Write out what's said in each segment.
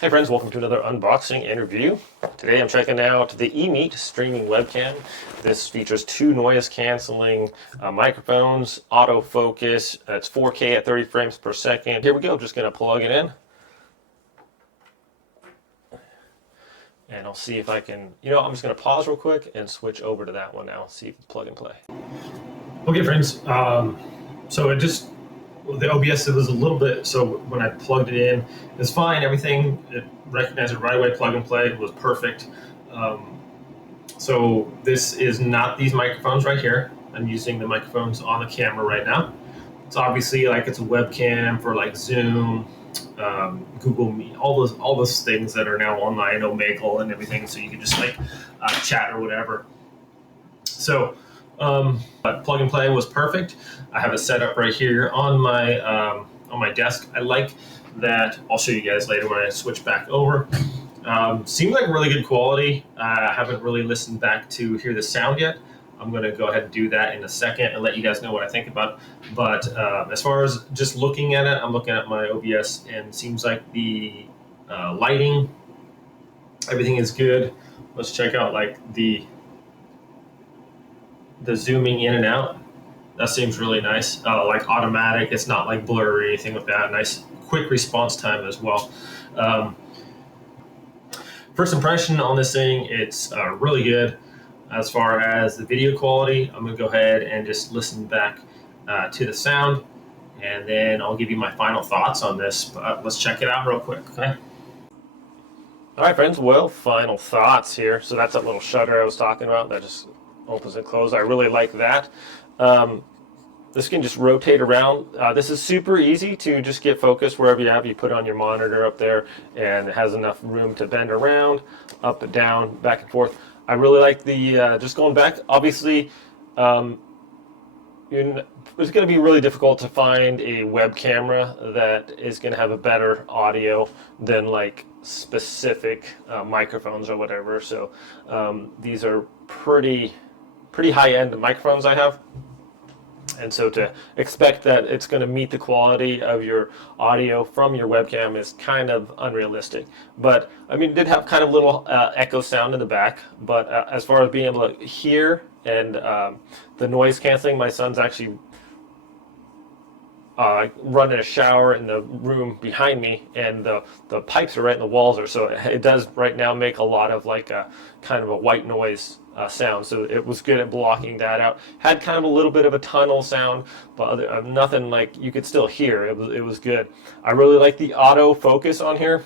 Hey friends, welcome to another unboxing and review. Today I'm checking out the EMEET streaming webcam. This features two noise canceling microphones, autofocus. It's 4K at 30 frames per second. Here we go, just gonna plug it in. And I'll see if I can, I'm just gonna pause real quick and switch over to that one now, see if it's plug and play. Okay friends, the OBS, it was a little bit, so when I plugged it in, it's fine, everything, it recognized it right away, plug and play, it was perfect. So this is not these microphones right here. I'm using the microphones on the camera right now. It's obviously like it's a webcam for like Zoom, Google Meet, all those things that are now online, Omegle and everything, so you can just like chat or whatever. So plug and play was perfect. I have it set up right here on my desk. I like that. I'll show you guys later when I switch back over. Seems like really good quality. I haven't really listened back to hear the sound yet. I'm going to go ahead and do that in a second and let you guys know what I think about it. But as far as just looking at it, I'm looking at my OBS and it seems like the lighting, everything is good. Let's check out like the zooming in and out. That seems really nice, like automatic. It's not like blurry or anything like that. Nice quick response time as well. First impression on this thing, it's really good. As far as the video quality, I'm gonna go ahead and just listen back to the sound, and then I'll give you my final thoughts on this. But let's check it out real quick, okay? All right, friends, well, final thoughts here. So that's that little shutter I was talking about that just opens and closes. I really like that. This can just rotate around. This is super easy to just get focused wherever you have. You put on your monitor up there and it has enough room to bend around, up and down, back and forth. I really like the, just going back, obviously, it's going to be really difficult to find a web camera that is going to have a better audio than like specific microphones or whatever. So these are pretty high-end microphones I have. And so to expect that it's going to meet the quality of your audio from your webcam is kind of unrealistic. But I mean, it did have kind of little echo sound in the back. But as far as being able to hear and the noise canceling, my son's actually running a shower in the room behind me, and the pipes are right in the walls, or so it does right now make a lot of like a kind of a white noise sound. So it was good at blocking that out. Had kind of a little bit of a tunnel sound, but nothing like you could still hear. It was good. I really like the auto focus on here.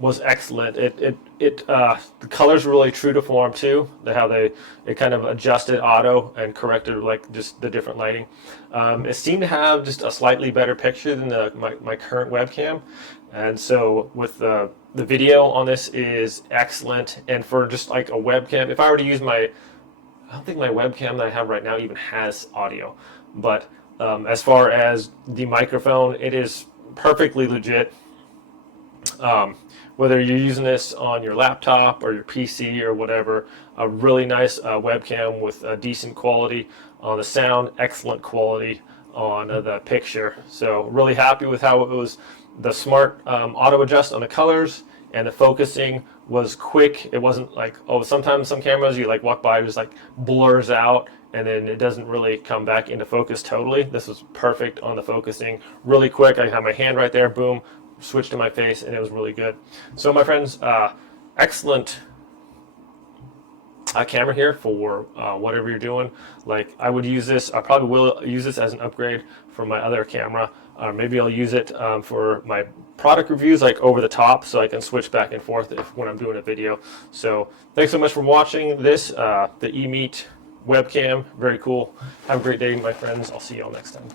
Was excellent. The colors were really true to form too. How it kind of adjusted auto and corrected like just the different lighting. It seemed to have just a slightly better picture than my current webcam, and so with the video on this is excellent. And for just like a webcam, if I were to use I don't think my webcam that I have right now even has audio, but as far as the microphone, it is perfectly legit. Whether you're using this on your laptop or your PC or whatever, a really nice webcam with a decent quality on the sound, excellent quality on the picture. So really happy with how it was. The smart auto adjust on the colors, and the focusing was quick. It wasn't like, oh, sometimes some cameras you like walk by, it just like blurs out and then it doesn't really come back into focus totally. This was perfect on the focusing, really quick. I had my hand right there, boom, switched to my face, and it was really good. So my friends, excellent camera here for whatever you're doing. Like I would use this, I probably will use this as an upgrade for my other camera. Maybe I'll use it for my product reviews, like over the top, so I can switch back and forth when I'm doing a video. So thanks so much for watching this, the EMEET webcam, very cool. Have a great day, my friends. I'll see you all next time.